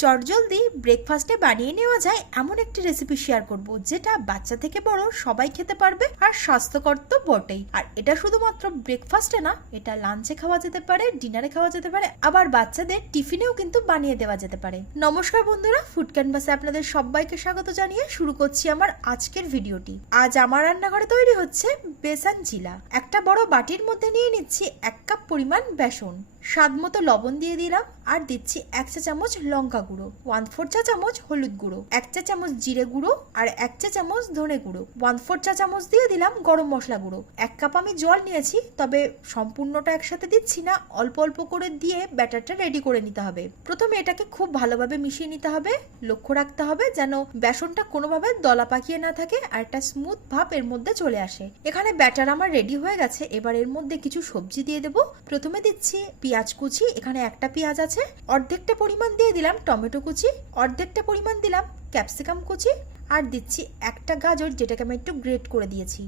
চটজলদি ব্রেকফাস্টে বানিয়ে নেওয়া যায় এমন একটি রেসিপি শেয়ার করব, যেটা বাচ্চা থেকে বড় সবাই খেতে পারবে আর স্বাস্থ্যকর তো বটেই। আর এটা শুধুমাত্র ব্রেকফাস্টে না, এটা লাঞ্চে খাওয়া যেতে পারে ডিনারে খাওয়া যেতে পারে, আবার বাচ্চাদের টিফিনেও কিন্তু বানিয়ে দেওয়া যেতে পারে। নমস্কার বন্ধুরা ফুড ক্যানভাসে আপনাদের সবাইকে স্বাগত জানিয়ে শুরু করছি আমার আজকের ভিডিওটি। আজ আমার রান্নাঘরে তৈরি হচ্ছে বেসন চিলা একটা বড় বাটির মধ্যে নিয়ে নিচ্ছি এক কাপ পরিমাণ বেসন। স্বাদ মতো লবণ দিয়ে দিলাম আর দিচ্ছি এক চা চামচ লঙ্কা গুঁড়ো ওয়ান ফোর চা চামচ হলুদ গুঁড়ো, এক চা চামচ জিরে গুঁড়ো আর এক চা চামচ ধনে গুঁড়ো। ওয়ান ফোর চা চামচ দিয়ে দিলাম গরম মশলা গুঁড়ো। এক কাপ আমি জল নিয়েছি, তবে সম্পূর্ণটা একসাথে দিচ্ছি না, অল্প অল্প করে দিয়ে ব্যাটারটা রেডি করে নিতে হবে। প্রথমে এটাকে খুব ভালোভাবে মিশিয়ে নিতে হবে, লক্ষ্য রাখতে হবে যেন বেসনটা কোনোভাবে দলা পাকিয়ে না থাকে আর একটা স্মুথ ভাব এর মধ্যে চলে আসে। এখানে ব্যাটার আমার রেডি হয়ে গেছে, এবার এর মধ্যে কিছু সবজি দিয়ে দেবো। প্রথমে দিচ্ছি পেঁয়াজ কুচি, এখানে একটা পেঁয়াজ আছে। অর্ধেকটা পরিমাণ দিয়ে দিলাম টমেটো কুচি, অর্ধেকটা পরিমাণ দিলাম ক্যাপসিকাম কুচি, আর দিচ্ছি একটা গাজর যেটাকে আমি একটু গ্রেট করে দিয়েছি।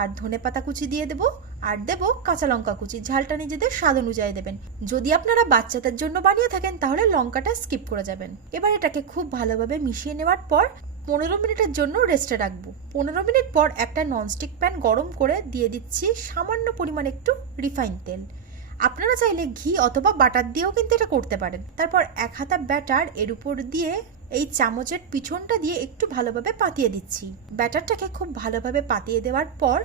আর ধনে পাতা কুচি দিয়ে দেবো, আর দেবো কাঁচা লঙ্কা কুচি। ঝালটা নিজেদের স্বাদ অনুযায়ী দেবেন। যদি আপনারা বাচ্চাদের জন্য বানিয়ে থাকেন, তাহলে লঙ্কাটা স্কিপ করে যাবেন। এবার এটাকে খুব ভালোভাবে মিশিয়ে নেওয়ার পর পনেরো মিনিটের জন্য রেস্টে রাখব। পনেরো মিনিট পর একটা ননস্টিক প্যান গরম করে দিয়ে দিচ্ছি সামান্য পরিমাণ একটু রিফাইন তেল। আপনারা চাইলে ঘি অথবা বাটার দিয়েও কিন্তু এটা করতে পারেন। তারপর এক হাতা ব্যাটার এর উপর দিয়ে এই চামচের পিছনটা দিয়ে একটু ভালোভাবে পাতিয়ে দিচ্ছি। ব্যাটারটাকে খুব ভালোভাবে পাতিয়ে দেওয়ার পর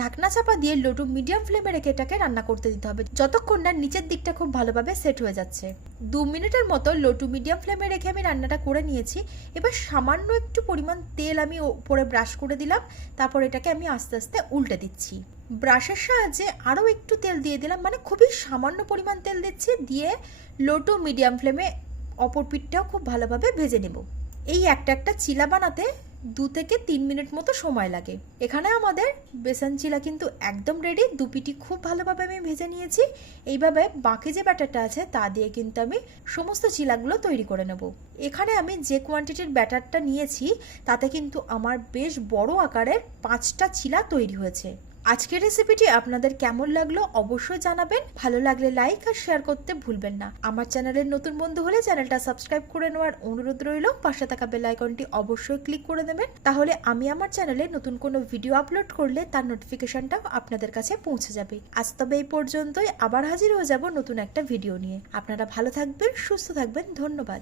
ঢাকনা চাপা দিয়ে লো টু মিডিয়াম ফ্লেমে রেখে এটাকে রান্না করতে দিতে হবে। যতক্ষণ না নিচের দিকটা খুব ভালোভাবে সেট হয়ে যাচ্ছে। দু মিনিটের মতো লো টু মিডিয়াম ফ্লেমে রেখে আমি রান্নাটা করে নিয়েছি। এবার সামান্য একটু পরিমাণ তেল আমি উপরে ব্রাশ করে দিলাম। তারপর এটাকে আমি আস্তে আস্তে উল্টে দিচ্ছি। ব্রাশের সাহায্যে আরও একটু তেল দিয়ে দিলাম। মানে খুবই সামান্য পরিমাণ তেল দিচ্ছি, দিয়ে লো টু মিডিয়াম ফ্লেমে অপর পিঠটাও খুব ভালোভাবে ভেজে নেব। এই একটা একটা চিলা বানাতে দু থেকে তিন মিনিট মতো সময় লাগে। এখানে আমাদের বেসন চিলা কিন্তু একদম রেডি দু পিটি খুব ভালোভাবে আমি ভেজে নিয়েছি। এইভাবে বাকি যে ব্যাটারটা আছে, তা দিয়ে কিন্তু আমি সমস্ত চিলাগুলো তৈরি করে নেব। এখানে আমি যে কোয়ান্টিটির ব্যাটারটা নিয়েছি, তাতে কিন্তু আমার বেশ বড় আকারের পাঁচটা চিলা তৈরি হয়েছে। আজকের রেসিপিটি আপনাদের কেমন লাগল অবশ্যই জানাবেন। ভালো লাগলে লাইক আর শেয়ার করতে ভুলবেন না। আমার চ্যানেলের নতুন বন্ধু হলে চ্যানেলটা সাবস্ক্রাইব করে নেওয়ার অনুরোধ রইল। পাশে থাকা বেল আইকনটি অবশ্যই ক্লিক করে দেবেন। তাহলে আমি আমার চ্যানেলে নতুন কোনো ভিডিও আপলোড করলে তার নোটিফিকেশনটাও আপনাদের কাছে পৌঁছে যাবে। আজ তবে এই পর্যন্তই। আবার হাজির হয়ে যাব নতুন একটা ভিডিও নিয়ে। আপনারা ভালো থাকবেন, সুস্থ থাকবেন। ধন্যবাদ।